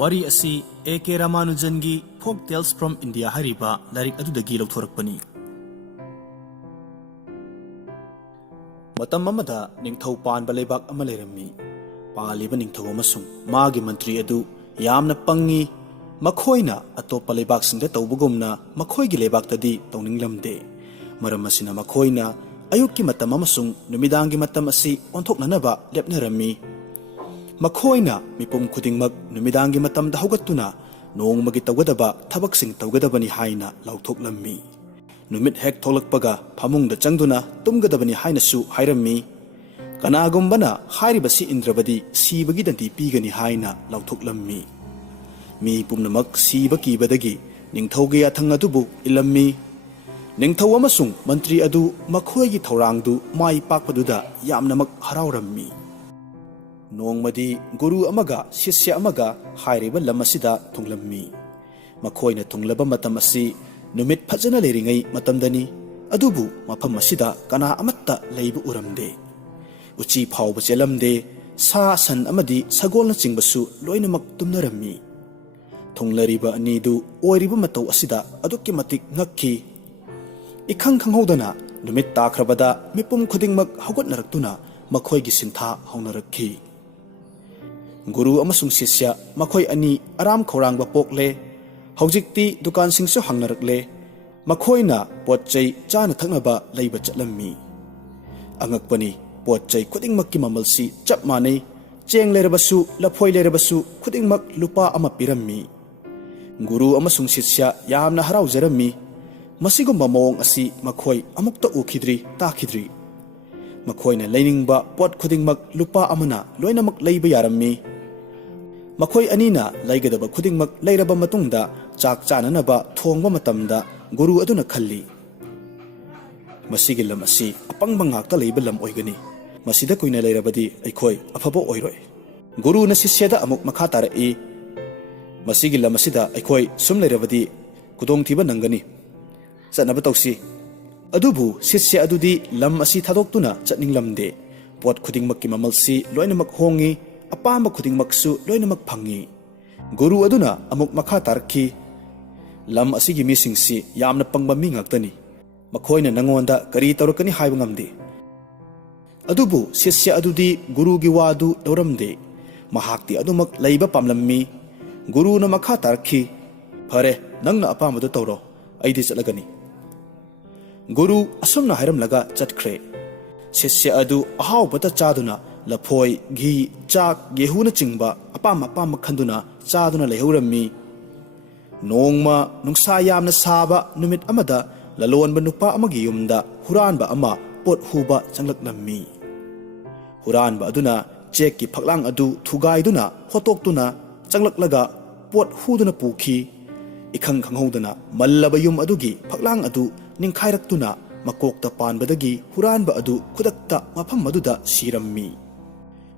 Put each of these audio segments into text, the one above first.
Wari asi A.K. Ramanujangi Folk Tales from India hariba larik adudagi lawthorakpani. Matam amada ningthau panba leibak ama leirami. Paliba ningthau amasung magi mantri adu yamna pangi makhoina atopa leibaksingda tawbugumna makhoigi leibaktadi tawninglamde. Maram asina makhoina ayukki matam amasung numidangi matam asi onthoknanaba lepnarami. Makhoina mipum khudingmak numidangi matamda haugattuna nongmagi tawgadaba thabaksing tawgadabani haina lauthoklammi. Numit hek tholakpaga phamungda changduna tumgadabani haina su hairammi. Kanagumbana hairibasi indrabadi sibagi danti pigani haina lauthoklammi. Mi pumnamak siba kibadagi ningthaugi athang adubu ilammi. Ningthau amasung mantri adu makhoigi thaurangdu mai pakpaduda yamnamak haraurammi. Nongmadi guru amaga sisya amaga hairiba lamasida thunglammi. Makhoina thunglaba matam asi numit phajana leiringai matamdani adubu mafam asida kana amatta leibu uramde. Uchi phawba chelamde sa san amadi sagolna chingbasu loinamak tumnarammi. Thunglariba anidu oiriba matau asida adukki matik ngakki. Ikhang khanghodana numit takrabada mipum khudingmak haugatnaraktuna makhoigi sintha haunarakki. Guru amasung sisya makhoi ani aram khorangba pokle haujikti dukan singsu hangnarakle makhoina potchai chana thaknaba leiba chatlammi. Angakpani potchai khudingmakki mamalsi chap manei cheng lerabasu laphoi lerabasu khudingmak lupa ama pirammi. Guru amasung sisya yamna haraujrammi. Masigumba mawong asi makhoi amukta ukhidri takhidri. Makhoina lainingba pot khudingmak lupa amana loinamak leiba yarammi. Makhoi anina laigadaba khudingmak leiraba matungda chak chananaba thongba matamda guru aduna khalli. Masigi lam asi apangba ngakta leiba lam oigani. Masida kuina leirabadi aikhoi afabo oiroi. Guru na sisyada amuk makha tarai. Masigi lam asida aikhoi sum leirabadi kudong thiba nangani. Satnaba tawsi. Adubu sisya adudi lam asi thadoktunna chatninglamde. Pot khudingmakki mamalsi loinamak hongi apamba khudingmaksu loinamak phangi. Guru aduna amuk makha tarki. Lam asigi misingsi yamna pangba mi ngaktani. Makhoina nangonda kari tawrakani haiba ngamde. Adubu sisya adudi guru gi wadu lawramde. Mahakti adumak leiba pamlammi. Guru na makha tarki. Phare nangna apamadu tawro aidi chatlagani. Guru asumna hairam laga chatkre. Sisya adu ahaw bata chaduna laphoi ghi chak gehuna chingba apam khanduna chaduna lehaurammi. Nongma nungsa yamna saba numit amada lalonba nupa amagi yumda huranba ama pot huba changlaklammi. Huranba aduna chekki phaklang adu thugaiduna hotoktuna changlaklaga pot huduna pukhi. Ikhang khanghodana mallaba yum adugi phaklang adu ningkhairaktuna makokta panbadagi huranba adu khudakta mafam maduda sirammi.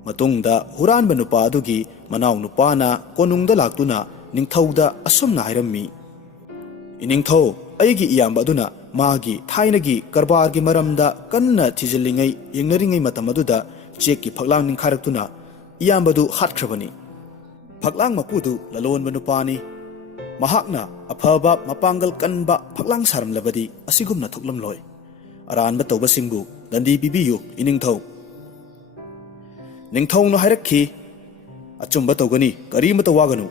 Matungda huranba nupa adugi manaw nupana konungda laktuna ningthauda asumna hairammi. Iningthau aigi iyamba aduna magi thainagi karbargi maramda kanna thijilingai yengnaringai matam aduda chekki phaklang ningkhairaktuna iyambadu hatkhrabani. Phaklang mapudu lalonba nupani. Mahakna afaba mapangal kanba phaklang saramlabadi asigumna thoklamloi. Aranba tawbasingbu dandi bibiyu iningthau. Ningthau no hairakhi achumba tawgani karimata waganu.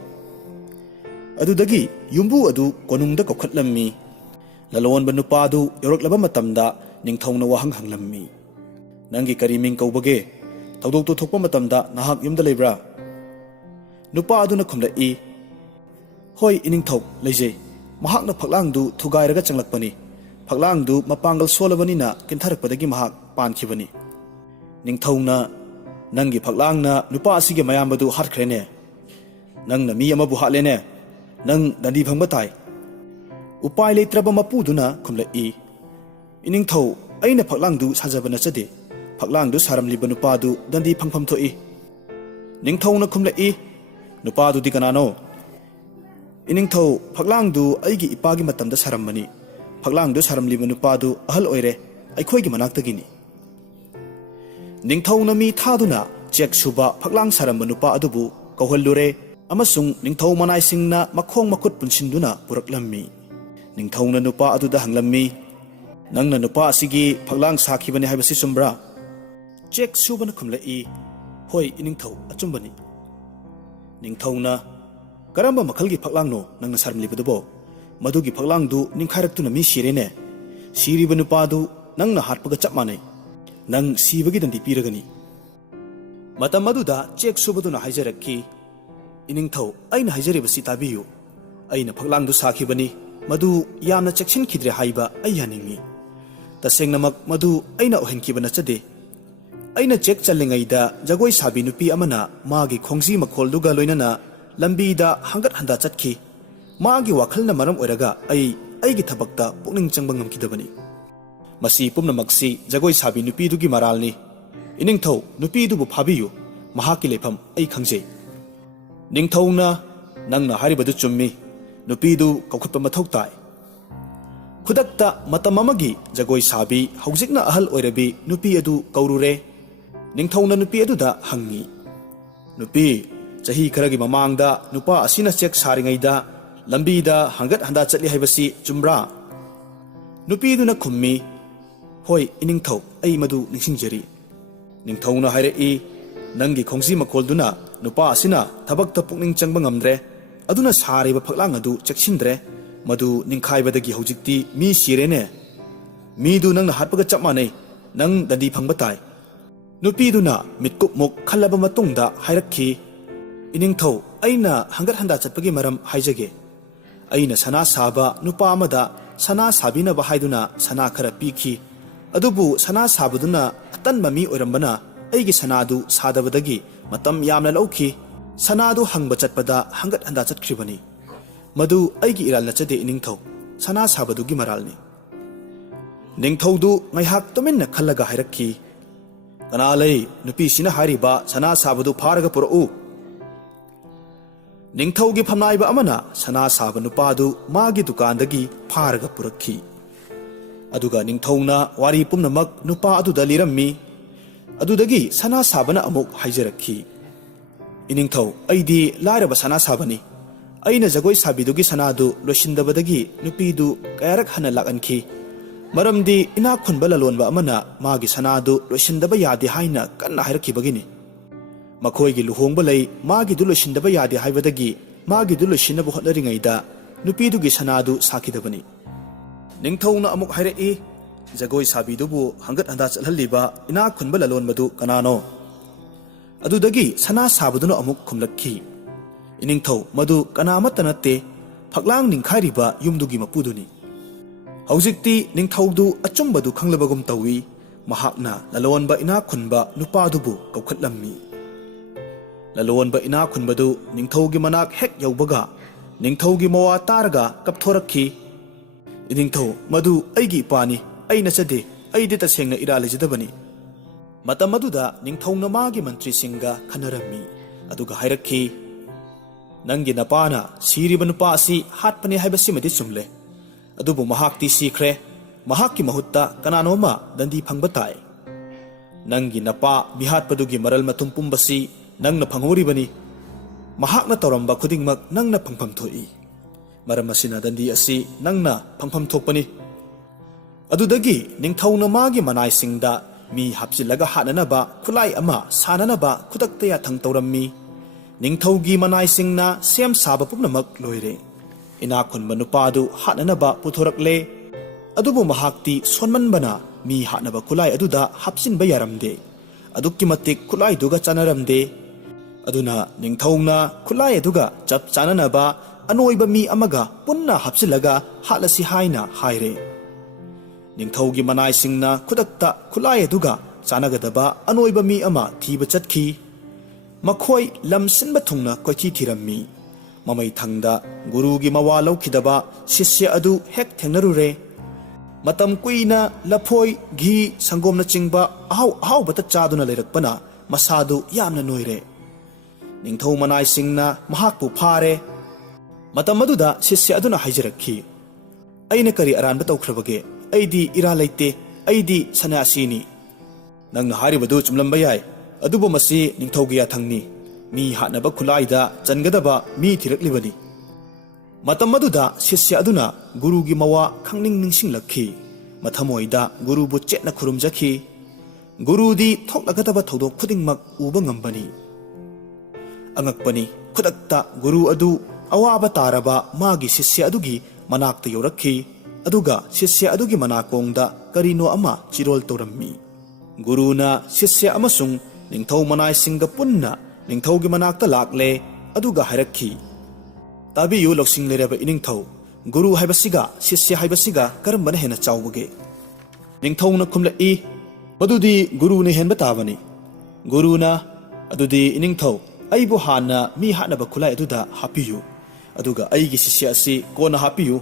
Adudagi yumbu adu konungda kokhatlammi. Lalonba nupadu yoroklaba matamda ningthau na wahang hanglammi. Nangi kariming kaubage thawdoktu thokpa matamda nahak yumda leibra. Nupa aduna khumlai. Hoi iningthau leijay. Mahakna phaklang du thugairaga changlakpani. Phaklang du mapangal solabani na kintharakpadagi mahak pankhibani. Ningthau na nangi phaklang na nupa asige mayambadu hatkhrene. Nang na mi amabu hatlene. Nang dandi phangba tai. Upai leitraba mapuduna khumlai. Iningthau aina phaklang du sajabana chade. Phaklang du saramliba nupa du dandi phangpham thoi. Ningthau na khumlai. Nupa du di kanano. Iningthau phaklang du aigi ipagi matamda sarambani. Phaklang du saramliba nupa du ahal oire. ꯑꯩꯈꯣꯏꯒꯤ ꯃꯅꯥꯛꯇꯒꯤꯅꯤ ꯅꯤꯡꯊꯧꯅ ꯃꯤ ꯊꯥꯗꯨꯅ check ꯁꯨꯕ ꯐꯛꯂꯥꯡ ꯁꯥꯔꯝꯕ ꯅꯨꯄꯥ ꯑꯗꯨꯕꯨ ꯀꯧꯍꯜꯂꯨꯔꯦ ꯑꯃꯁꯨꯡ ꯅꯤꯡꯊꯧ ꯃꯅꯥꯏꯁꯤꯡꯅ ꯃꯈꯣꯡ ꯃꯈꯨꯠ ꯄꯨꯟꯁꯤꯟꯗꯨꯅ ꯄꯨꯔꯛꯂꯝꯃꯤ ꯅꯤꯡꯊꯧꯅ ꯅꯨꯄꯥ ꯑꯗꯨꯗ ꯍꯪꯂꯝꯃꯤ ꯅꯪꯅ ꯅꯨꯄꯥ ꯑꯁꯤꯒꯤ ꯐꯛꯂꯥꯡ ꯁꯥꯈꯤꯕꯅꯤ ꯍꯥꯏꯕꯁꯤ ꯆꯨꯝꯕ꯭ꯔꯥ ꯆꯦꯛ ꯁꯨꯕꯅ ꯈꯨꯝꯂꯛꯏ ꯍꯣꯏ ꯏꯅꯤꯡꯊꯧ ꯑꯆꯨꯝꯕꯅꯤ ꯅꯤꯡꯊꯧꯅ ꯀꯔꯝꯕ ꯃꯈꯜꯒꯤ ꯐꯛꯂꯥꯡꯅꯣ ꯅꯪꯅ ꯁꯥꯔꯝꯂꯤꯕꯗꯨꯕꯣ ꯃꯗꯨꯒꯤ ꯐꯛꯂꯥꯡꯗꯨ ꯅꯤꯡꯈꯥꯏꯔꯛꯇꯨꯅ ꯃꯤ ꯁꯤꯔꯦꯅꯦ ꯁꯤꯔꯤꯕ ꯅꯨꯄꯥꯗꯨ ꯅꯪꯅ ꯍꯥꯠꯄꯒ ꯆꯞ ꯃꯥꯟꯅꯩ ꯅꯪ ꯁꯤꯕꯒꯤ ꯗꯟꯗꯤ ꯄꯤꯔꯒꯅꯤ ꯃꯇꯝ ꯑꯗꯨꯗ ꯆꯦꯛ ꯁꯨꯕꯗꯨꯅ ꯍꯥꯏꯖꯔꯛꯈꯤ ꯏꯅꯤꯡꯊꯧ ꯑꯩꯅ ꯍꯥꯏꯖꯔꯤꯕꯁꯤ ꯇꯥꯕꯤꯌꯨ ꯑꯩꯅ ꯐꯛꯂꯥꯡꯗꯨ ꯁꯥꯈꯤꯕꯅꯤ ꯃꯗꯨ ꯌꯥꯝꯅ ꯆꯦꯛꯁꯤꯟꯈꯤꯗ꯭ꯔꯦ ꯍꯥꯏꯕ ꯑꯩ ꯌꯥꯅꯤꯡꯉꯤ ꯇꯁꯦꯡꯅꯃꯛ ꯃꯗꯨ ꯑꯩꯅ ꯑꯣꯏꯍꯟꯈꯤꯕ ꯅꯠꯆꯗꯦ ꯑꯩꯅ ꯆꯦꯛ ꯆꯜꯂꯤꯉꯩꯗ ꯖꯒꯣꯏ ꯁꯥꯕꯤ ꯅꯨꯄꯤ ꯑꯃꯅ ꯃꯥꯒꯤ ꯈꯣꯡꯖꯤ ꯃꯈꯣꯜꯗꯨꯒ ꯂꯣꯏꯅꯅ ꯂꯝꯕꯤꯗ ꯍꯪꯒꯠ ꯍꯟꯗꯥ ꯆꯠꯈꯤ ꯃꯥꯒꯤ ꯋꯥꯈꯜꯅ ꯃꯔꯝ ꯑꯣꯏꯔꯒ ꯑꯩꯒꯤ ꯊꯕꯛꯇ ꯄꯨꯛꯅꯤꯡ ꯆꯪꯕ ꯉꯝꯈꯤꯗꯕꯅꯤ ꯃꯁꯤ ꯄꯨꯝꯅꯃꯛꯁꯤ ꯖꯒꯣꯏ ꯁꯥꯕꯤ ꯅꯨꯄꯤꯗꯨꯒꯤ ꯃꯔꯥꯜꯅꯤ ꯏꯅꯤꯡꯊꯧ ꯅꯨꯄꯤꯗꯨꯕꯨ ꯐꯥꯕꯤꯌꯨ ꯃꯍꯥꯛꯀꯤ ꯂꯩꯐꯝ ꯑꯩ ꯈꯪꯖꯩ ꯅꯤꯡꯊꯧꯅ ꯅꯪꯅ ꯍꯥꯏꯔꯤꯕꯗꯨ ꯆꯨꯝꯃꯤ ꯅꯨꯄꯤꯗꯨ ꯀꯧꯈꯠꯄ ꯃꯊꯧ ꯇꯥꯏ ꯈꯨꯗꯛꯇ ꯃꯇꯝ ꯑꯃꯒꯤ ꯖꯒꯣꯏ ꯁꯥꯕꯤ ꯍꯧꯖꯤꯛꯅ ꯑꯍꯜ ꯑꯣꯏꯔꯕꯤ ꯅꯨꯄꯤ ꯑꯗꯨ ꯀꯧꯔꯨꯔꯦ ꯅꯤꯡꯊꯧꯅ ꯅꯨꯄꯤ ꯑꯗꯨꯗ ꯍꯪꯉꯤ ꯅꯨꯄꯤ ꯆꯍꯤ ꯈꯔꯒꯤ ꯃꯃꯥꯡꯗ ꯅꯨꯄꯥ ꯑꯁꯤꯅ ꯆꯦꯛ ꯁꯥꯔꯤꯉꯩꯗ ꯂꯝꯕꯤꯗ ꯍꯪꯒꯠ ꯍꯟꯗꯥ ꯆꯠꯂꯤ ꯍꯥꯏꯕꯁꯤ ꯆꯨꯝꯕ꯭ꯔꯥ ꯅꯨꯄꯤꯗꯨꯅ ꯈꯨꯝꯃꯤ ꯍꯣꯏ ꯏꯅꯤꯡꯊꯧ ꯑꯩ ꯃꯗꯨ ꯅꯤꯡꯁꯤꯡꯖꯔꯤ ꯅꯤꯡꯊꯧꯅ ꯍꯥꯏꯔꯛꯏ ꯅꯪꯒꯤ ꯈꯣꯡꯖꯤ ꯃꯈꯣꯜꯗꯨꯅ ꯅꯨꯄꯥ ꯑꯁꯤꯅ ꯊꯕꯛꯇ ꯄꯨꯛꯅꯤꯡ ꯆꯪꯕ ꯉꯝꯗ꯭ꯔꯦ ꯑꯗꯨꯅ ꯁꯥꯔꯤꯕ ꯐꯛꯂꯥꯡ ꯑꯗꯨ ꯆꯦꯛꯁꯤꯟꯗ꯭ꯔꯦ ꯃꯗꯨ ꯅꯤꯡꯈꯥꯏꯕꯗꯒꯤ ꯍꯧꯖꯤꯛꯇꯤ ꯃꯤ ꯁꯤꯔꯦꯅꯦ ꯃꯤꯗꯨ ꯅꯪꯅ ꯍꯥꯠꯄꯒ ꯆꯞ ꯃꯥꯟꯅꯩ ꯅꯪ ꯗꯟꯗꯤ ꯐꯪꯕ ꯇꯥꯏ ꯅꯨꯄꯤꯗꯨꯅ ಮಿꯠꯀುꯞꯃꯨꯛ ꯈꯜꯂꯕ ꯃꯇꯨꯡꯗ ꯍꯥꯏꯔꯛꯈꯤ ꯏꯅꯤꯡꯊꯧ ꯑꯩꯅ ꯍꯪꯒꯠ ꯍꯟꯗꯥ ꯆꯠꯄꯒꯤ ꯃꯔꯝ ꯍꯥꯏꯖꯒꯦ ꯑꯩꯅ ꯁꯅꯥ ꯁꯥꯕ ꯅꯨꯄꯥ ꯑꯃꯗ ꯁꯅꯥ ꯁꯥꯕꯤꯅꯕ ꯍꯥꯏꯗꯨꯅ ꯁꯅꯥ ꯈꯔ ꯄꯤꯈꯤ ꯑꯗꯨꯕꯨ ꯁꯅꯥ ꯁꯥꯕꯗꯨꯅ ꯑꯇꯟꯕ ꯃꯤ ꯑꯣꯏꯔꯝꯕꯅ ꯑꯩꯒꯤ ꯁꯅꯥꯗꯨ ꯁꯥꯗꯕꯗꯒꯤ ꯃꯇꯝ ꯌꯥꯝꯅ ꯂꯧꯈꯤ ꯁꯅꯥꯗꯨ ꯍꯪꯕ ꯆꯠꯄꯗ ꯍꯪꯒꯠ ꯍꯟꯗꯥ ꯆꯠꯈ꯭ꯔꯤꯕꯅꯤ ꯃꯗꯨ ꯑꯩꯒꯤ ꯏꯔꯥꯜ ꯅꯠꯆꯗꯦ ꯏꯅꯤꯡꯊꯧ ꯁꯅꯥ ꯁꯥꯕꯗꯨꯒꯤ ꯃꯔꯥꯜꯅꯤ ꯅꯤꯡꯊꯧꯗꯨ ꯉꯥꯏꯍꯥꯛ ꯇꯨꯃꯤꯟꯅ ꯈꯜꯂꯒ ꯍꯥꯏꯔꯛꯈꯤ ꯀꯅꯥ ꯂꯩ ꯅꯨꯄꯤꯁꯤꯅ ꯍꯥꯏꯔꯤꯕ ꯁꯅꯥ ꯁꯥꯕꯗꯨ ꯐꯥꯔꯒ ꯄꯨꯔꯛꯎ ꯅꯤꯡꯊꯧꯒꯤ ꯐꯝꯅꯥꯏꯕ ꯑꯃꯅ ꯁꯅꯥ ꯁꯥꯕ ꯅꯨꯄꯥꯗꯨ ꯃꯥꯒꯤ ꯗꯨꯀꯥꯟꯗꯒꯤ ꯐꯥꯔꯒ ꯄꯨꯔꯛꯈꯤ ꯑꯗꯨꯒ ꯅꯤꯡꯊꯧꯅ ꯋꯥꯔꯤ ꯄꯨꯝꯅꯃꯛ ꯅꯨꯄꯥ ꯑꯗꯨꯗ ꯂꯤꯔꯝꯃꯤ ꯑꯗꯨꯗꯒꯤ ꯁꯅꯥ ꯁꯥꯕꯅ ꯑꯃꯨꯛ ꯍꯥꯏꯖꯔꯛꯈꯤ ꯏꯅꯤꯡꯊꯧ ꯑꯩꯗꯤ ꯂꯥꯏꯔꯕ ꯁꯅꯥ ꯁꯥꯕꯅꯤ ꯑꯩꯅ ꯖꯒꯣꯏ ꯁꯥꯕꯤꯗꯨꯒꯤ ꯁꯅꯥꯗꯨ ꯂꯣꯏꯁꯤꯟꯗꯕꯗꯒꯤ ꯅꯨꯄꯤꯗꯨ ꯀꯌꯥꯔꯛ ꯍꯟꯅ ꯂꯥꯛꯍꯟꯈꯤ ꯃꯔꯝꯗꯤ ꯏꯅꯥꯛ ꯈꯨꯟꯕ ꯂꯂꯣꯟꯕ ꯑꯃꯅ ꯃꯥꯒꯤ ꯁꯅꯥꯗꯨ ꯂꯣꯏꯁꯤꯟꯗꯕ ꯌꯥꯗꯦ ꯍꯥꯏꯅ ꯀꯟꯅ ꯍꯥꯏꯔꯛꯈꯤꯕꯒꯤꯅꯤ ꯃꯈꯣꯏꯒꯤ ꯂꯨꯍꯣꯡꯕ ꯂꯩ ꯃꯥꯒꯤꯗꯨ ꯂꯣꯏꯁꯤꯟꯗꯕ ꯌꯥꯗꯦ ꯍꯥꯏꯕꯗꯒꯤ ꯃꯥꯒꯤꯗꯨ ꯂꯣꯏꯁꯤꯟꯅꯕ ꯍꯣꯠꯅꯔꯤꯉꯩꯗ ꯅꯨꯄꯤꯗꯨꯒꯤ ꯁꯅꯥꯗꯨ ꯁꯥꯈꯤꯗꯕꯅꯤ ꯅꯤꯡꯊꯧꯅ ꯑꯃꯨꯛ ꯍꯥꯏꯔꯛꯏ ꯖꯒꯣꯏ ꯁꯥꯕꯤꯗꯨꯕꯨ ꯍꯪꯒꯠ ꯍꯟꯗꯥ ꯆꯠꯍꯜꯂꯤꯕ ꯏꯅꯥꯛ ꯈꯨꯟꯕ ꯂꯂꯣꯟꯕꯗꯨ ꯀꯅꯥꯅꯣ ꯑꯗꯨꯗꯒꯤ ꯁꯅꯥ ꯁꯥꯕꯗꯨꯅ ꯑꯃꯨꯛ ꯈꯨꯝꯂꯛꯈꯤ ꯏꯅꯤꯡꯊꯧ ꯃꯗꯨ ꯀꯅꯥ ꯑꯃꯠꯇ ꯅꯠꯇꯦ ꯐꯛꯂꯥꯡ ꯅꯤꯡꯈꯥꯏꯔꯤꯕ ꯌꯨꯝꯗꯨꯒꯤ ꯃꯄꯨꯗꯨꯅꯤ ꯍꯧꯖꯤꯛꯇꯤ ꯅꯤꯡꯊꯧꯗꯨ ꯑꯆꯨꯝꯕꯗꯨ ꯈꯪꯂꯕꯒꯨꯝ ꯇꯧꯏ ꯃꯍꯥꯛꯅ ꯂꯂꯣꯟꯕ ꯏꯅꯥꯛ ꯈꯨꯟꯕ ꯅꯨꯄꯥꯗꯨꯕꯨ ꯀꯧꯈꯠꯂꯝꯃꯤ ꯂꯂꯣꯟꯕ ꯏꯅꯥꯛ ꯈꯨꯟꯕꯗꯨ ꯅꯤꯡꯊꯧꯒꯤ ꯃꯅꯥꯛ ꯍꯦꯛ ꯌꯧꯕꯒ ꯅꯤꯡꯊꯧꯒꯤ ꯃꯋꯥ ꯇꯥꯔꯒ ꯀꯞꯊꯣꯔꯛꯈꯤ ꯏꯅꯤꯡꯊꯧ ꯃꯗꯨ ꯑꯩꯒꯤ ꯏꯄꯥꯅꯤ ꯑꯩ ꯅꯠꯆꯗꯦ ꯑꯩꯗꯤ ꯇꯁꯦꯡꯅ ꯏꯔꯥꯜ ꯂꯩꯖꯗꯕꯅꯤ ꯃꯇꯝ ꯑꯗꯨꯗ ꯅꯤꯡꯊꯧꯅ ꯃꯥꯒꯤ ꯃꯟꯇ꯭ꯔꯤꯁꯤꯡꯒ ꯈꯟꯅꯔꯝꯃꯤ ꯑꯗꯨꯒ ꯍꯥꯏꯔꯛꯈꯤ ꯅꯪꯒꯤ ꯅꯄꯥꯅ ꯁꯤꯔꯤꯕ ꯅꯨꯄꯥ ꯑꯁꯤ ꯍꯥꯠꯄꯅꯤ ꯍꯥꯏꯕꯁꯤꯃꯗꯤ ꯆꯨꯝꯂꯦ ꯑꯗꯨꯕꯨ ꯃꯍꯥꯛꯇꯤ ꯁꯤꯈ꯭ꯔꯦ ꯃꯍꯥꯛꯀꯤ ꯃꯍꯨꯠꯇ ꯀꯅꯥꯅꯣꯃ ꯗꯟꯗꯤ ꯐꯪꯕ ꯇꯥꯏ ꯅꯪꯒꯤ ꯅꯄꯥ ꯃꯤꯍꯥꯠꯄꯗꯨꯒꯤ ꯃꯔꯜ ꯃꯊꯨꯝ ꯄꯨꯝꯕꯁꯤ ꯅꯪꯅ ꯐꯪꯍꯧꯔꯤꯕꯅꯤ ꯃꯍꯥꯛꯅ ꯇꯧꯔꯝꯕ ꯈꯨꯗꯤꯡꯃꯛ ꯅꯪꯅ ꯐꯪꯐꯝ ꯊꯣꯛꯏ ꯃꯔꯝ ꯑꯁꯤꯅ ꯗꯟꯗꯤ ꯑꯁꯤ ꯅꯪꯅ ꯐꯪꯐꯝ ꯊꯣꯛꯄꯅꯤ ꯑꯗꯨꯗꯒꯤ ꯅꯤꯡꯊꯧꯅ ꯃꯥꯒꯤ ꯃꯅꯥꯏꯁꯤꯡꯗ ꯃꯤ ꯍꯥꯞꯆꯤꯜꯂꯒ ꯍꯥꯠꯅꯅꯕ ꯈꯨꯠꯂꯥꯏ ꯑꯃ ꯁꯥꯅꯅꯕ ꯈꯨꯗꯛꯇ ꯌꯥꯊꯪ ꯇꯧꯔꯝꯃꯤ ꯅꯤꯡꯊꯧꯒꯤ ꯃꯅꯥꯏꯁꯤꯡꯅ ꯁꯦꯝ ꯁꯥꯕ ꯄꯨꯝꯅꯃꯛ ꯂꯣꯏꯔꯦ ꯏꯅꯥꯛ ꯈꯨꯟꯕ ꯅꯨꯄꯥꯗꯨ ꯍꯥꯠꯅꯅꯕ ꯄꯨꯊꯣꯔꯛꯂꯦ ꯑꯗꯨꯕꯨ ꯃꯍꯥꯛꯇꯤ ꯁꯣꯟꯃꯟꯕꯅ ꯃꯤ ꯍꯥꯠꯅꯕ ꯈꯨꯠꯂꯥꯏ ꯑꯗꯨꯗ ꯍꯥꯞꯆꯤꯟꯕ ꯌꯥꯔꯝꯗꯦ ꯑꯗꯨꯛꯀꯤ ꯃꯇꯤꯛ ꯈꯨꯠꯂꯥꯏꯗꯨꯒ ꯆꯥꯟꯅꯔꯝꯗꯦ ꯑꯗꯨꯅ ꯅꯤꯡꯊꯧꯅ ꯈꯨꯠꯂꯥꯏ ꯑꯗꯨꯒ ꯆꯞ ꯆꯥꯅꯅꯕ ꯑꯅꯣꯏꯕ ꯃꯤ ꯑꯃꯒ ꯄꯨꯟꯅ ꯍꯥꯞꯆꯤꯜꯂꯒ ꯍꯥꯠꯂꯁꯤ ꯍꯥꯏꯅ ꯍꯥꯏꯔꯦ ꯅꯤꯡꯊꯧꯒꯤ ꯃꯅꯥꯏꯁꯤꯡꯅ ꯈꯨꯗꯛꯇ ꯈꯨꯠꯂꯥꯏ ꯑꯗꯨꯒ ꯆꯥꯟꯅꯒꯗꯕ ꯑꯅꯣꯏꯕ ꯃꯤ ꯑꯃ ꯊꯤꯕ ꯆꯠꯈꯤ ꯃꯈꯣꯏ ꯂꯝ ꯁꯤꯟꯕ ꯊꯨꯡꯅ ꯀꯣꯏꯊꯤ ꯊꯤꯔꯝꯃꯤ ꯃꯃꯩꯊꯪꯗ ꯒꯨꯔꯨꯒꯤ ꯃꯋꯥ ꯂꯧꯈꯤꯗꯕ ꯁꯤꯁ꯭ꯌ ꯑꯗꯨ ꯍꯦꯛ ꯊꯦꯡꯅꯔꯨꯔꯦ ꯃꯇꯝ ꯀꯨꯏꯅ ꯂꯐꯣꯏ ꯘꯤ ꯁꯪꯒꯣꯝꯅꯆꯤꯡꯕ ꯑꯍꯥꯎꯕꯇ ꯆꯥꯗꯨꯅ ꯂꯩꯔꯛꯄꯅ ꯃꯁꯥꯗꯨ ꯌꯥꯝꯅ ꯅꯣꯏꯔꯦ ꯅꯤꯡꯊꯧ ꯃꯅꯥꯏꯁꯤꯡꯅ ꯃꯍꯥꯛꯄꯨ ꯐꯥꯔꯦ ꯃꯇꯝ ꯑꯗꯨꯗ ꯁꯤꯁ꯭ꯌ ꯑꯗꯨꯅ ꯍꯥꯏꯖꯔꯛꯈꯤ ꯑꯩꯅ ꯀꯔꯤ ꯑꯔꯥꯟꯕ ꯇꯧꯈ꯭ꯔꯕꯒꯦ ꯑꯩꯗꯤ ꯏꯔꯥꯜ ꯂꯩꯇꯦ ꯑꯩꯗꯤ ꯁꯟꯅ꯭ꯌꯥꯁꯤꯅꯤ ꯅꯪꯅ ꯍꯥꯏꯔꯤꯕꯗꯨ ꯆꯨꯝꯂꯝꯕ ꯌꯥꯏ ꯑꯗꯨꯕꯨ ꯃꯁꯤ ꯅꯤꯡꯊꯧꯒꯤ ꯌꯥꯊꯪꯅꯤ ꯃꯤ ꯍꯥꯠꯅꯕ ꯈꯨꯠꯂꯥꯏꯗ ꯆꯟꯒꯗꯕ ꯃꯤ ꯊꯤꯔꯛꯂꯤꯕꯅꯤ ꯃꯇꯝ ꯑꯗꯨꯗ ꯁꯤꯁ꯭ꯌ ꯑꯗꯨꯅ ꯒꯨꯔꯨꯒꯤ ꯃꯋꯥ ꯈꯪꯅꯤꯡ ꯅꯤꯡꯁꯤꯡꯂꯛꯈꯤ ꯃꯊꯃꯣꯏꯗ ꯒꯨꯔꯨꯕꯨ ꯆꯦꯠꯅ ꯈꯨꯔꯨꯝꯖꯈꯤ ꯒꯨꯔꯨꯗꯤ ꯊꯣꯛꯂꯒꯗꯕ ꯊꯧꯗꯣꯛ ꯈꯨꯗꯤꯡꯃꯛ ꯎꯕ ꯉꯝꯕꯅꯤ ꯑꯉꯛꯄꯅꯤ ꯈꯨꯗꯛꯇ ꯒꯨꯔꯨ ꯑꯗꯨ ꯑꯋꯥꯕ ꯇꯥꯔꯕ ꯃꯥꯒꯤ ꯁꯤꯁ꯭ꯌ ꯑꯗꯨꯒꯤ ꯃꯅꯥꯛꯇ ꯌꯧꯔꯛꯈꯤ ꯑꯗꯨꯒ ꯁꯤꯁ꯭ꯌ ꯑꯗꯨꯒꯤ ꯃꯅꯥꯀꯣꯡꯗ ꯀꯔꯤꯅꯣ ꯑꯃ ꯆꯤꯔꯣꯜ ꯇꯧꯔꯝꯃꯤ ꯒꯨꯔꯨꯅ ꯁꯤꯁ꯭ꯌ ꯑꯃꯁꯨꯡ ꯅꯤꯡꯊꯧ ꯃꯅꯥꯏꯁꯤꯡꯒ ꯄꯨꯟꯅ ꯅꯤꯡꯊꯧꯒꯤ ꯃꯅꯥꯛꯇ ꯂꯥꯛꯂꯦ ꯑꯗꯨꯒ ꯍꯥꯏꯔꯛꯈꯤ ꯇꯥꯕꯤꯌꯨ ꯂꯧꯁꯤꯡ ꯂꯩꯔꯕ ꯏꯅꯤꯡꯊꯧ ꯒꯨꯔꯨ ꯍꯥꯏꯕꯁꯤꯒ ꯁꯤꯁ꯭ꯌ ꯍꯥꯏꯕꯁꯤꯒ ꯀꯔꯝꯕꯅ ꯍꯦꯟꯅ ꯆꯥꯎꯕꯒꯦ ꯅꯤꯡꯊꯧꯅ ꯈꯨꯝꯂꯛꯏ ꯃꯗꯨꯗꯤ ꯒꯨꯔꯨꯅ ꯍꯦꯟꯕ ꯇꯥꯕꯅꯤ ꯒꯨꯔꯨꯅ ꯑꯗꯨꯗꯤ ꯏꯅꯤꯡꯊꯧ ꯑꯩꯕꯨ ꯍꯥꯟꯅ ꯃꯤ ꯍꯥꯠꯅꯕ ꯈꯨꯠꯂꯥꯏ ꯑꯗꯨꯗ ꯍꯥꯞꯄꯤꯌꯨ ꯑꯗꯨꯒ ꯑꯩꯒꯤ ꯁꯤꯁ꯭ꯌ ꯑꯁꯤ ꯀꯣꯟꯅ ꯍꯥꯞꯄꯤꯌꯨ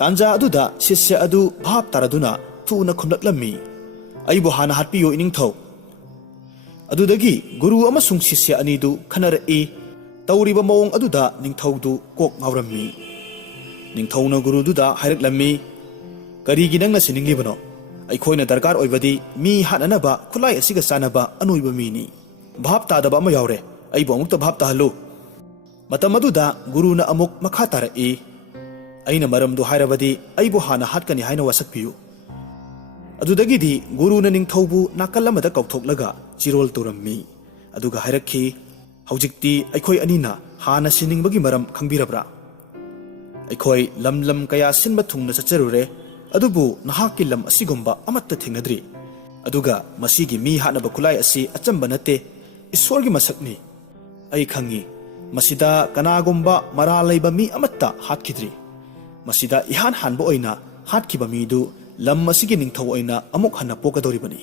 ꯇꯥꯟꯖꯥ ꯑꯗꯨꯗ ꯁꯤꯁ꯭ꯌ ꯑꯗꯨ ꯚꯥꯞ ꯇꯥꯔꯗꯨꯅ ꯊꯨꯅ ꯈꯨꯝꯂꯛꯂꯝꯃꯤ ꯑꯩꯕꯨ ꯍꯥꯟꯅ ꯍꯥꯠꯄꯤꯌꯨ ꯏꯅꯤꯡꯊꯧ ꯑꯗꯨꯗꯒꯤ ꯒꯨꯔꯨ ꯑꯃꯁꯨꯡ ꯁꯤꯁ꯭ꯌ ꯑꯅꯤꯗꯨ ꯈꯟꯅꯔꯛꯏ ꯇꯧꯔꯤꯕ ꯃꯑꯣꯡ ꯑꯗꯨꯗ ꯅꯤꯡꯊꯧꯗꯨ ꯀꯣꯛ ꯉꯥꯎꯔꯝꯃꯤ ꯅꯤꯡꯊꯧꯅ ꯒꯨꯔꯨꯗꯨꯗ ꯍꯥꯏꯔꯛꯂꯝꯃꯤ ꯀꯔꯤꯒꯤ ꯅꯪꯅ ꯁꯤꯅꯤꯡꯂꯤꯕꯅꯣ ꯑꯩꯈꯣꯏꯅ ꯗꯔꯀꯥꯔ ꯑꯣꯏꯕꯗꯤ ꯃꯤ ꯍꯥꯠꯅꯅꯕ ꯈꯨꯠꯂꯥꯏ ꯑꯁꯤꯒ ꯆꯥꯟꯅꯕ ꯑꯅꯣꯏꯕ ꯃꯤꯅꯤ ꯚꯥꯞ ꯇꯥꯗꯕ ꯑꯃ ꯌꯥꯎꯔꯦ ꯑꯩꯕꯨ ꯑꯃꯨꯛꯇ ꯚꯥꯞ ꯇꯥꯍꯜꯂꯨ ꯃꯇꯝ ꯑꯗꯨꯗ ꯒꯨꯔꯨꯅ ꯑꯃꯨꯛ ꯃꯈꯥ ꯇꯥꯔꯛꯏ ꯑꯩꯅ ꯃꯔꯝꯗꯨ ꯍꯥꯏꯔꯕꯗꯤ ꯑꯩꯕꯨ ꯍꯥꯟꯅ ꯍꯥꯠꯀꯅꯤ ꯍꯥꯏꯅ ꯋꯥꯁꯛꯄꯤꯌꯨ ꯑꯗꯨꯗꯒꯤꯗꯤ ꯒꯨꯔꯨꯅ ꯅꯤꯡꯊꯧꯕꯨ ꯅꯥꯀꯜ ꯑꯃꯗ ꯀꯧꯊꯣꯛꯂꯒ ꯆꯤꯔꯣꯜ ꯇꯧꯔꯝꯃꯤ ꯑꯗꯨꯒ ꯍꯥꯏꯔꯛꯈꯤ ꯍꯧꯖꯤꯛꯇꯤ ꯑꯩꯈꯣꯏ ꯑꯅꯤꯅ ꯍꯥꯟꯅ ꯁꯤꯅꯤꯡꯕꯒꯤ ꯃꯔꯝ ꯈꯪꯕꯤꯔꯕ꯭ꯔꯥ ꯑꯩꯈꯣꯏ ꯂꯝ ꯀꯌా ꯁꯤꯟꯕ ꯊꯨꯡꯅ ꯆꯠꯆꯔꯨꯔꯦ ꯑꯗꯨꯕꯨ ꯅꯍꯥꯛꯀꯤ ꯂꯝ ꯑꯁꯤꯒꯨꯝꯕ ꯑꯃꯠꯇ ꯊꯦꯡꯅꯗ꯭ꯔꯤ ꯑꯗꯨꯒ ꯃꯁꯤꯒꯤ ꯃꯤ ꯍꯥꯠꯅꯕ ꯈꯨꯠꯂꯥꯏ ꯑꯁꯤ ꯑꯆꯝꯕ ꯅꯠꯇꯦ ꯏꯁ꯭ꯋꯔꯒꯤ ꯃꯁꯛꯅꯤ ꯑꯩ ꯈꯪꯉꯤ ꯃꯁꯤꯗ ꯀꯅꯥꯒꯨꯝꯕ ꯃꯔꯥꯜ ꯂꯩꯕ ꯃꯤ ꯑꯃꯠꯇ ꯍꯥꯠꯈꯤꯗ꯭ꯔꯤ ꯃꯁꯤꯗ ꯏꯍꯥꯟ ꯍꯥꯟꯕ ꯑꯣꯏꯅ ꯍꯥꯠꯈꯤꯕ ꯃꯤꯗꯨ ꯂꯝ ꯑꯁꯤꯒꯤ ꯅꯤꯡꯊꯧ ꯑꯣꯏꯅ ꯑꯃꯨꯛ ꯍꯟꯅ ꯄꯣꯛꯀꯗꯧꯔꯤꯕꯅꯤ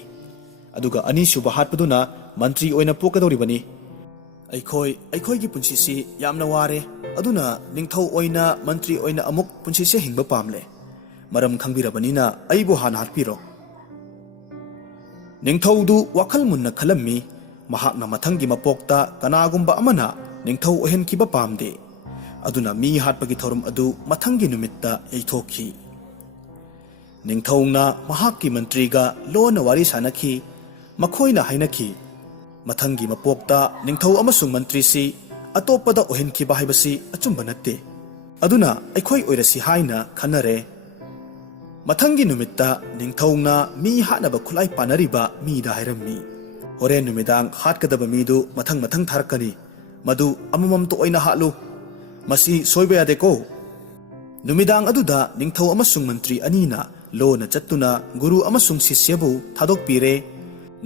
ꯑꯗꯨꯒ ꯑꯅꯤꯁꯨꯕ ꯍꯥꯠꯄꯗꯨꯅ ꯃꯟꯇ꯭ꯔꯤ ꯑꯣꯏꯅ ꯄꯣꯛꯀꯗꯧꯔꯤꯕꯅꯤ ꯑꯩꯈꯣꯏꯒꯤ ꯄꯨꯟꯁꯤꯁꯤ ꯌꯥꯝꯅ ꯋꯥꯔꯦ ꯑꯗꯨꯅ ꯅꯤꯡꯊꯧ ꯑꯣꯏꯅ ꯃꯟꯇ꯭ꯔꯤ ꯑꯣꯏꯅ ꯑꯃꯨꯛ ꯄꯨꯟꯁꯤꯁꯦ ꯍꯤꯡꯕ ꯄꯥꯝꯂꯦ ꯃꯔꯝ ꯈꯪꯕꯤꯔꯕꯅꯤꯅ ꯑꯩꯕꯨ ꯍꯥꯟꯅ ꯍꯥꯠꯄꯤꯔꯣ ꯅꯤꯡꯊꯧꯗꯨ ꯋꯥꯈꯜ ꯃꯨꯟꯅ ꯈꯜꯂꯝꯃꯤ ꯃꯍꯥꯛꯅ ꯃꯊꯪꯒꯤ ꯃꯄꯣꯛꯇ ꯀꯅꯥꯒꯨꯝꯕ ꯑꯃꯅ ꯅꯤꯡꯊꯧ ꯑꯣꯏꯍꯟꯈꯤꯕ ꯄꯥꯝꯗꯦ ꯑꯗꯨꯅ ꯃꯤ ꯍꯥꯠꯄꯒꯤ ꯊꯧꯔꯝ ꯑꯗꯨ ꯃꯊꯪꯒꯤ ꯅꯨꯃꯤꯠꯇ ꯌꯩꯊꯣꯛꯈꯤ ꯅꯤꯡꯊꯧꯅ ꯃꯍꯥꯛꯀꯤ ꯃꯟꯇ꯭ꯔꯤꯒ ꯂꯣꯟꯅ ꯋꯥꯔꯤ ꯁꯥꯅꯈꯤ ꯃꯈꯣꯏꯅ ꯍꯥꯏꯅꯈꯤ ꯃꯊꯪꯒꯤ ꯃꯄꯣꯛꯇ ꯅꯤꯡꯊꯧ ꯑꯃꯁꯨꯡ ꯃꯟꯇ꯭ꯔꯤꯁꯤ ꯑꯇꯣꯞꯄꯗ ꯑꯣꯏꯍꯟꯈꯤꯕ ꯍꯥꯏꯕꯁꯤ ꯑꯆꯨꯝꯕ ꯅꯠꯇꯦ ꯑꯗꯨꯅ ꯑꯩꯈꯣꯏ ꯑꯣꯏꯔꯁꯤ ꯍꯥꯏꯅ ꯈꯟꯅꯔꯦ ꯃꯊꯪꯒꯤ ꯅꯨꯃꯤꯠꯇ ꯅꯤꯡꯊꯧꯅ ꯃꯤ ꯍꯥꯠꯅꯕ ꯈꯨꯠꯂꯥꯏ ꯄꯥꯟꯅꯔꯤꯕ ꯃꯤꯗ ꯍꯥꯏꯔꯝꯃꯤ ꯍꯣꯔꯦꯟ ꯅꯨꯃꯤꯗꯥꯡ ꯍꯥꯠꯀꯗꯕ ꯃꯤꯗꯨ ꯃꯊꯪ ꯊꯥꯔꯛꯀꯅꯤ ꯃꯗꯨ ꯑꯃꯃꯝꯇ ꯑꯣꯏꯅ ꯍꯥꯠꯂꯨ ꯃꯁꯤ ꯁꯣꯏꯕ ꯌꯥꯗꯦꯀꯣ ꯅꯨꯃꯤꯗꯥꯡ ꯑꯗꯨꯗ ꯅꯤꯡꯊꯧ ꯑꯃꯁꯨꯡ ꯃꯟꯇ꯭ꯔꯤ ꯑꯅꯤꯅ ꯂꯣꯟꯅ ꯆꯠꯇꯨꯅ ꯒꯨꯔꯨ ꯑꯃꯁꯨꯡ ꯁꯤꯁ꯭ꯌꯕꯨ ꯊꯥꯗꯣꯛꯄꯤꯔꯦ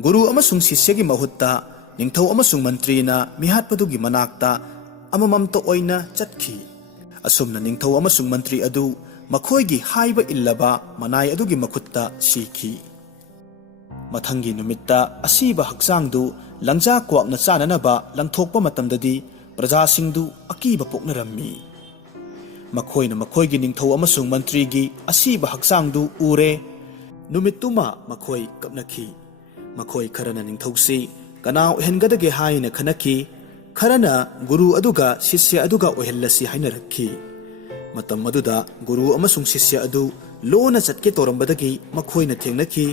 ꯒꯨꯔꯨ ꯑꯃꯁꯨꯡ ꯁꯤꯁ꯭ꯌꯒꯤ ꯃꯍꯨꯠꯇ ꯅꯤꯡꯊꯧ ꯑꯃꯁꯨꯡ ꯃꯟꯇ꯭ꯔꯤꯅ ꯃꯤꯍꯥꯠꯄꯗꯨꯒꯤ ꯃꯅꯥꯛꯇ ꯑꯃꯃꯝꯇ ꯑꯣꯏꯅ ꯆꯠꯈꯤ ꯑꯁꯨꯝꯅ ꯅꯤꯡꯊꯧ ꯑꯃꯁꯨꯡ ꯃꯟꯇ꯭ꯔꯤ ꯑꯗꯨ ꯃꯈꯣꯏꯒꯤ ꯍꯥꯏꯕ ꯏꯜꯂꯕ ꯃꯅꯥꯏ ꯑꯗꯨꯒꯤ ꯃꯈꯨꯠꯇ ꯁꯤꯈꯤ ꯃꯊꯪꯒꯤ ꯅꯨꯃꯤꯠꯇ ꯑꯁꯤꯕ ꯍꯛꯆꯥꯡꯗꯨ ꯂꯪꯖꯥ ꯀ꯭ꯋꯥꯛꯅ ꯆꯥꯅꯅꯕ ꯂꯪꯊꯣꯛꯄ ꯃꯇꯝꯗꯗꯤ ꯄ꯭ꯔꯖꯥꯁꯤꯡꯗꯨ ꯑꯀꯤꯕ ꯄꯣꯛꯅꯔꯝꯃꯤ ꯃꯈꯣꯏꯅ ꯃꯈꯣꯏꯒꯤ ꯅꯤꯡꯊꯧ ꯑꯃꯁꯨꯡ ꯃꯟꯇ꯭ꯔꯤꯒꯤ ꯑꯁꯤꯕ ꯍꯛꯆꯥꯡꯗꯨ ꯎꯔꯦ ꯅꯨꯃꯤꯠꯇꯨꯃ ꯃꯈꯣꯏ ꯀꯞꯅꯈꯤ ꯃꯈꯣꯏ ꯈꯔꯅ ꯅꯤꯡꯊꯧꯁꯤ ꯀꯅꯥ ꯑꯣꯏꯍꯟꯒꯗꯒꯦ ꯍꯥꯏꯅ ꯈꯟꯅꯈꯤ ꯈꯔꯅ ꯒꯨꯔꯨ ꯑꯗꯨꯒ ꯁꯤꯁ꯭ꯌ ꯑꯗꯨꯒ ꯑꯣꯏꯍꯜꯂꯁꯤ ꯍꯥꯏꯅꯔꯛꯈꯤ ꯃꯇꯝ ꯑꯗꯨꯗ ꯒꯨꯔꯨ ꯑꯃꯁꯨꯡ ꯁꯤꯁ꯭ꯌ ꯑꯗꯨ ꯂꯣꯟꯅ ꯆꯠꯀꯦ ꯇꯧꯔꯝꯕꯗꯒꯤ ꯃꯈꯣꯏꯅ ꯊꯦꯡꯅꯈꯤ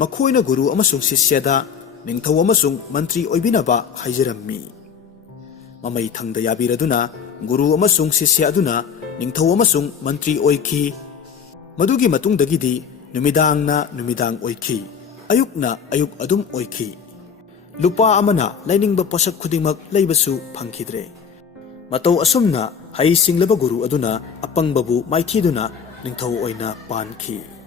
ꯃꯈꯣꯏꯅ ꯒꯨꯔꯨ ꯑꯃꯁꯨꯡ ꯁꯤꯁ꯭ꯌꯗ ꯅꯤꯡꯊꯧ ꯑꯃꯁꯨꯡ ꯃꯟꯇ꯭ꯔꯤ ꯑꯣꯏꯕꯤꯅꯕ ꯍꯥꯏꯖꯔꯝꯃꯤ ꯃꯃꯩ ꯊꯪꯗ ꯌꯥꯕꯤꯔꯗꯨꯅ ꯒꯨꯔꯨ ꯑꯃꯁꯨꯡ ꯁꯤꯁ꯭ꯌ ꯑꯗꯨꯅ ꯅꯤꯡꯊꯧ ꯑꯃꯁꯨꯡ ꯃꯟꯇ꯭ꯔꯤ ꯑꯣꯏꯈꯤ ꯃꯗꯨꯒꯤ ꯃꯇꯨꯡꯗꯒꯤꯗꯤ ꯅꯨꯃꯤꯗꯥꯡꯅ ꯅꯨꯃꯤꯗꯥꯡ ꯑꯣꯏꯈꯤ ꯑꯌꯨꯛꯅ ꯑꯌꯨꯛ ꯑꯗꯨꯝ ꯑꯣꯏꯈꯤ ꯂꯨꯄꯥ ꯑꯃꯅ ꯂꯩꯅꯤꯡꯕ ꯄꯣꯠꯁꯛ ꯈꯨꯗꯤꯡꯃꯛ ꯂꯩꯕꯁꯨ ꯐꯪꯈꯤꯗ꯭ꯔꯦ ꯃꯇꯧ ꯑꯁꯨꯝꯅ ꯍꯩ ꯁꯤꯡꯂꯕ ꯒꯨꯔꯨ ꯑꯗꯨꯅ ꯑꯄꯪꯕꯕꯨ ꯃꯥꯏꯊꯤꯗꯨꯅ ꯅꯤꯡꯊꯧ ꯑꯣꯏꯅ ꯄꯥꯟꯈꯤ